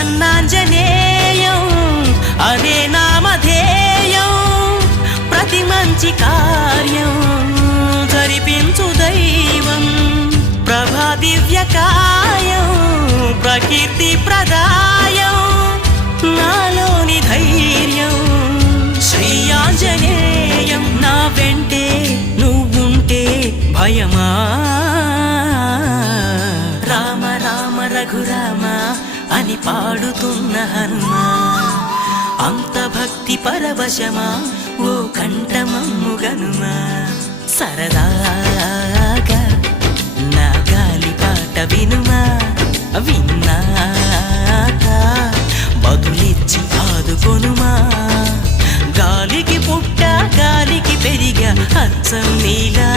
ప్రసన్నాంజనేయం అదే నామధేయం ప్రతి మంచి కార్యం జరిపించు దైవం ప్రభా దివ్యకాయం ప్రకీర్తి ప్రదాయం నాలోని ధైర్యం శ్రీ ఆంజనేయం నా వెంటే నువ్వుంటే భయమా రామ రామ రఘురామ అని పాడుతున్న హనుమా అంత భక్తి పరవశమా ఓ కంఠమమ్ము గనుమా సరదాగా నా గాలి పాట వినుమా విన్నాక బదులిచ్చి ఆదుకొనుమా గాలికి పుట్ట గాలికి పెరిగా అచ్చం నీలా